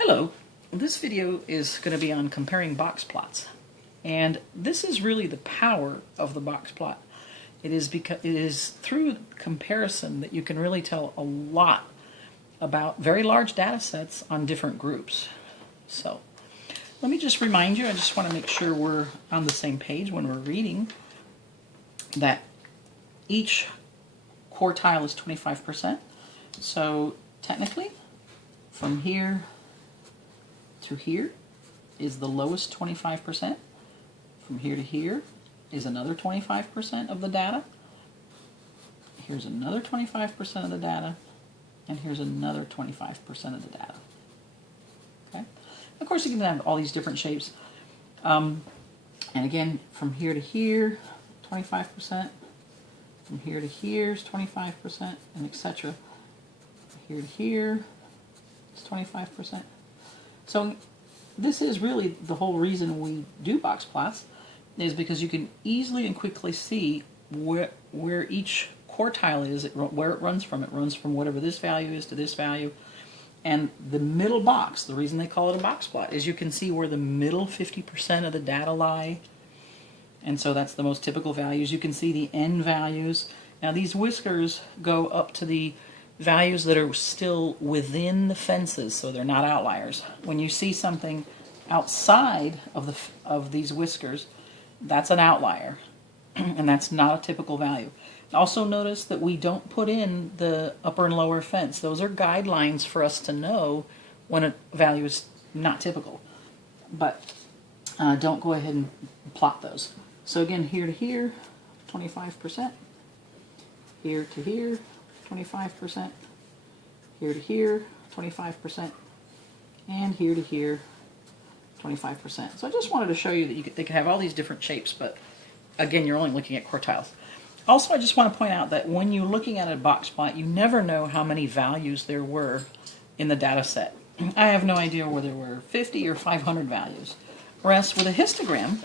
Hello, this video is going to be on comparing box plots, and this is really the power of the box plot. It is through comparison that you can really tell a lot about very large data sets on different groups. So let me just remind you, I just want to make sure we're on the same page when we're reading, that each quartile is 25%. So technically, from here to here is the lowest 25%. From here to here is another 25% of the data. Here's another 25% of the data. And here's another 25% of the data. Okay. Of course, you can have all these different shapes. And again, from here to here, 25%. From here to here is 25%, and etc. Here to here is 25%. So this is really the whole reason we do box plots, is because you can easily and quickly see where each quartile is, where it runs from. It runs from whatever this value is to this value. And the middle box, the reason they call it a box plot, is you can see where the middle 50% of the data lie. And so that's the most typical values. You can see the end values. Now these whiskers go up to the values that are still within the fences, so they're not outliers. When you see something outside of these whiskers, that's an outlier, and that's not a typical value. Also notice that we don't put in the upper and lower fence. Those are guidelines for us to know when a value is not typical, but don't go ahead and plot those. So again, here to here, 25%. Here to here, 25%. Here to here, 25%. And here to here, 25%. So I just wanted to show you that they can have all these different shapes, but again, you're only looking at quartiles. Also, I just want to point out that when you're looking at a box plot, you never know how many values there were in the data set. I have no idea whether there were 50 or 500 values. Whereas with a histogram,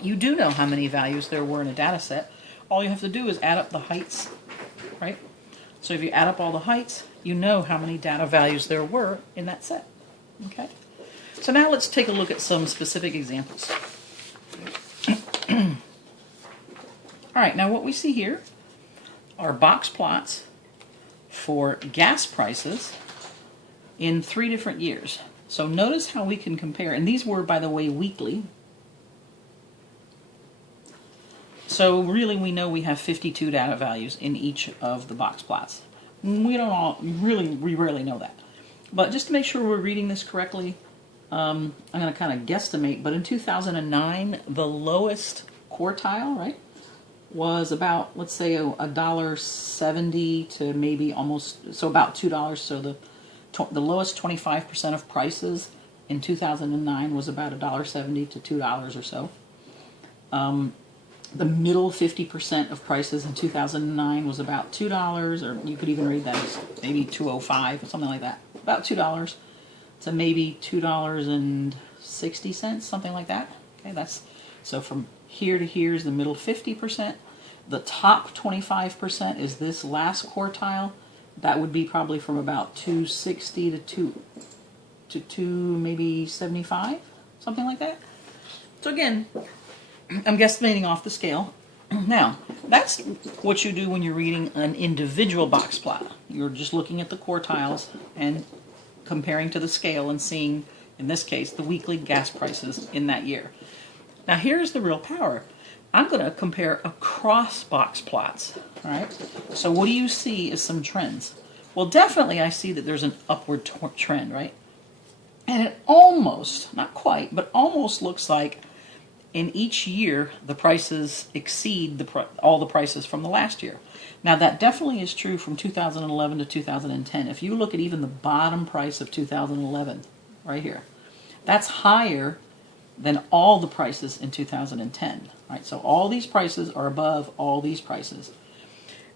you do know how many values there were in a data set. All you have to do is add up the heights, right? So if you add up all the heights, you know how many data values there were in that set. Okay? So now let's take a look at some specific examples. All right, now what we see here are box plots for gas prices in 3 different years. So notice how we can compare, and these were, by the way, weekly. So really we know we have 52 data values in each of the box plots. We rarely know that. But just to make sure we're reading this correctly, I'm going to kind of guesstimate, but in 2009, the lowest quartile, right, was about, let's say, $1.70 to maybe almost, so about $2. So the lowest 25% of prices in 2009 was about $1.70 to $2 or so. The middle 50% of prices in 2009 was about $2, or you could even read that as maybe $2.05 or something like that. About $2 to maybe $2.60, something like that. Okay, that's so from here to here is the middle 50%. The top 25% is this last quartile. That would be probably from about $2.60 to $2 maybe 75, something like that. So again, I'm guesstimating off the scale. Now, that's what you do when you're reading an individual box plot. You're just looking at the quartiles and comparing to the scale and seeing, in this case, the weekly gas prices in that year. Now, here's the real power. I'm going to compare across box plots. All right. So what do you see as some trends? Well, definitely I see that there's an upward trend, right? And it almost, not quite, but almost looks like in each year, the prices exceed all the prices from the last year. Now, that definitely is true from 2011 to 2010. If you look at even the bottom price of 2011, right here, that's higher than all the prices in 2010. Right? So all these prices are above all these prices.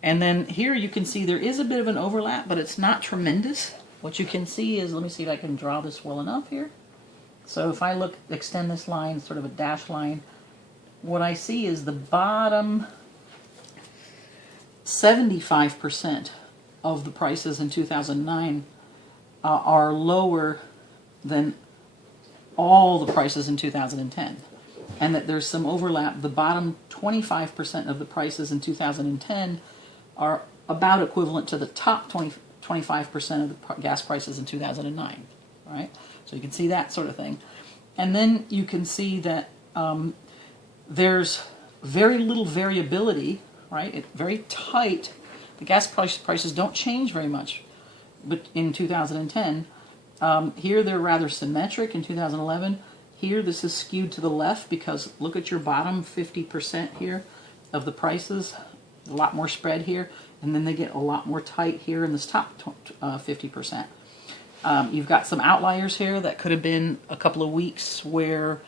And then here you can see there is a bit of an overlap, but it's not tremendous. What you can see is, let me see if I can draw this well enough here. So if I extend this line, sort of a dashed line, what I see is the bottom 75% of the prices in 2009 are lower than all the prices in 2010, and that there's some overlap. The bottom 25% of the prices in 2010 are about equivalent to the top 25% of the gas prices in 2009, right? So you can see that sort of thing. And then you can see that there's very little variability, right? It's very tight. The gas prices don't change very much, but in 2010, here they're rather symmetric in 2011. Here this is skewed to the left because look at your bottom 50% here of the prices, a lot more spread here, and then they get a lot more tight here in this top 50%. You've got some outliers here that could have been a couple of weeks where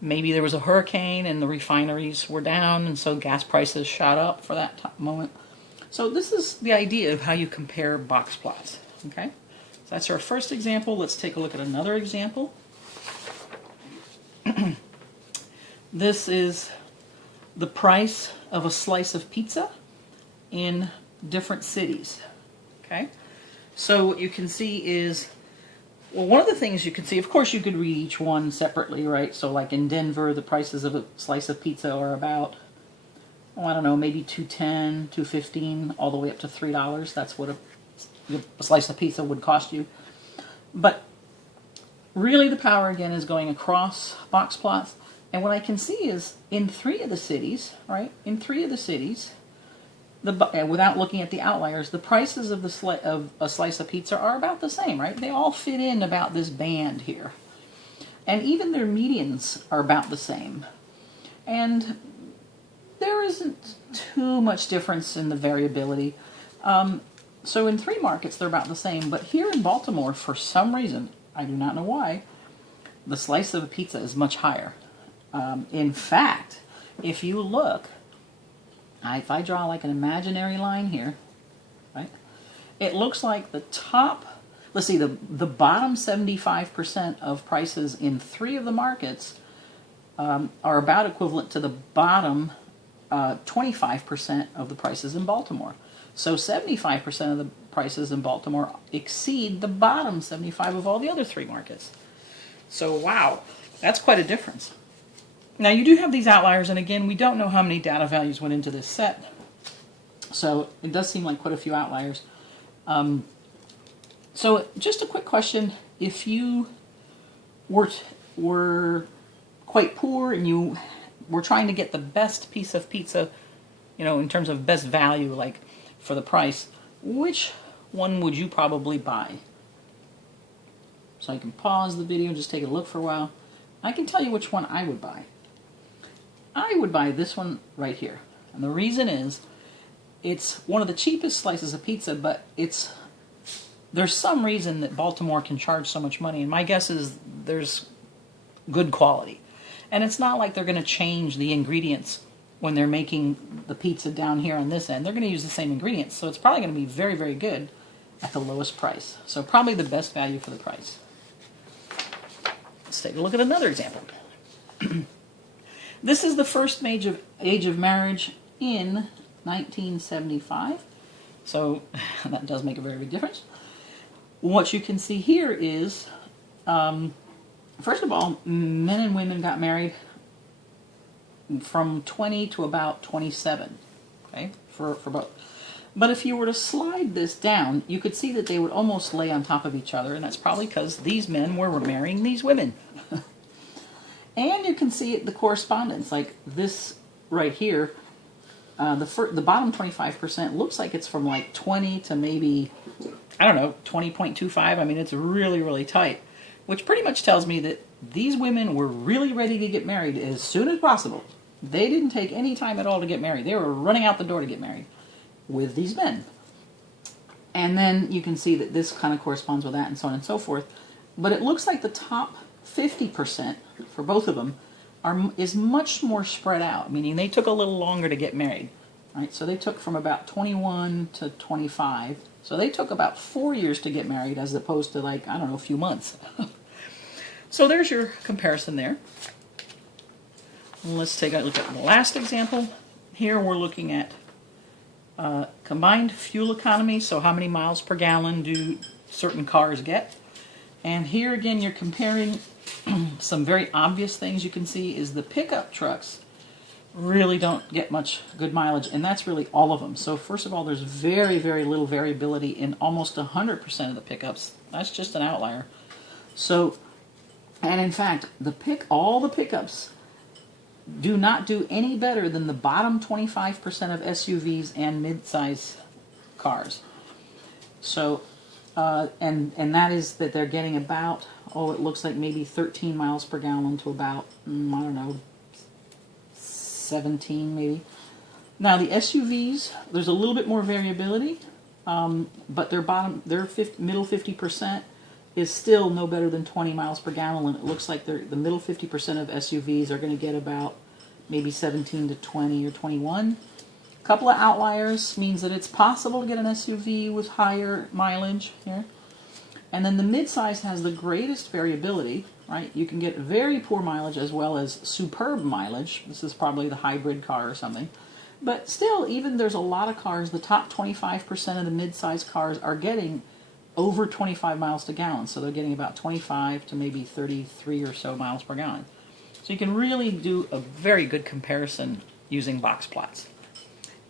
maybe there was a hurricane and the refineries were down, and so gas prices shot up for that moment. So this is the idea of how you compare box plots. Okay, so that's our first example. Let's take a look at another example. This is the price of a slice of pizza in different cities. Okay, so what you can see is, well, one of the things you can see, of course you could read each one separately, right? So like in Denver, the prices of a slice of pizza are about, oh, I don't know, maybe $2.10, $2.15, all the way up to $3. That's what a slice of pizza would cost you. But really the power, again, is going across box plots. And what I can see is in 3 of the cities, right? In 3 of the cities, without looking at the outliers, the prices of a slice of pizza are about the same, right? They all fit in about this band here. And even their medians are about the same. And there isn't too much difference in the variability. So in 3 markets, they're about the same. But here in Baltimore, for some reason, I do not know why, the slice of a pizza is much higher. In fact, if you look, if I draw like an imaginary line here, right, it looks like the top, let's see, the bottom 75% of prices in 3 of the markets are about equivalent to the bottom 25% of the prices in Baltimore. So 75% of the prices in Baltimore exceed the bottom 75 of all the other 3 markets. So wow, that's quite a difference. Now you do have these outliers, and again, we don't know how many data values went into this set. So it does seem like quite a few outliers. So just a quick question: if you were quite poor and you were trying to get the best piece of pizza, you know, in terms of best value, like for the price, which one would you probably buy? So I can pause the video and just take a look for a while. I can tell you which one I would buy. I would buy this one right here. And the reason is, it's one of the cheapest slices of pizza, but there's some reason that Baltimore can charge so much money, and my guess is there's good quality. And it's not like they're going to change the ingredients when they're making the pizza down here on this end. They're going to use the same ingredients, so it's probably going to be very, very good at the lowest price. So probably the best value for the price. Let's take a look at another example. This is the first age of marriage in 1975. So that does make a very big difference. What you can see here is, first of all, men and women got married from 20 to about 27, okay, for both. But if you were to slide this down, you could see that they would almost lay on top of each other, and that's probably because these men were marrying these women. And you can see the correspondence, like this right here, the bottom 25% looks like it's from like 20 to maybe, I don't know, 20.25. I mean, it's really, really tight, which pretty much tells me that these women were really ready to get married as soon as possible. They didn't take any time at all to get married. They were running out the door to get married with these men. And then you can see that this kind of corresponds with that, and so on and so forth. But it looks like the top 50% for both of them is much more spread out, meaning they took a little longer to get married. Right? So they took from about 21 to 25. So they took about 4 years to get married, as opposed to, like, I don't know, a few months. So there's your comparison there. Let's take a look at the last example. Here we're looking at combined fuel economy, so how many miles per gallon do certain cars get. And here again, you're comparing some very obvious things you can see is the pickup trucks really don't get much good mileage, and that's really all of them. So first of all, there's very, very little variability in almost 100% of the pickups. That's just an outlier. So, and in fact, all the pickups do not do any better than the bottom 25% of SUVs and mid-size cars. So, and that is that they're getting about, it looks like maybe 13 miles per gallon to about, I don't know, 17 maybe. Now the SUVs, there's a little bit more variability, but their middle 50% is still no better than 20 miles per gallon, and it looks like the middle 50% of SUVs are going to get about maybe 17 to 20 or 21. A couple of outliers means that it's possible to get an SUV with higher mileage here. And then the midsize has the greatest variability, right? You can get very poor mileage as well as superb mileage. This is probably the hybrid car or something. But still, even there's a lot of cars, the top 25% of the midsize cars are getting over 25 miles to gallon. So they're getting about 25 to maybe 33 or so miles per gallon. So you can really do a very good comparison using Boxplots.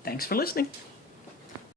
Thanks for listening.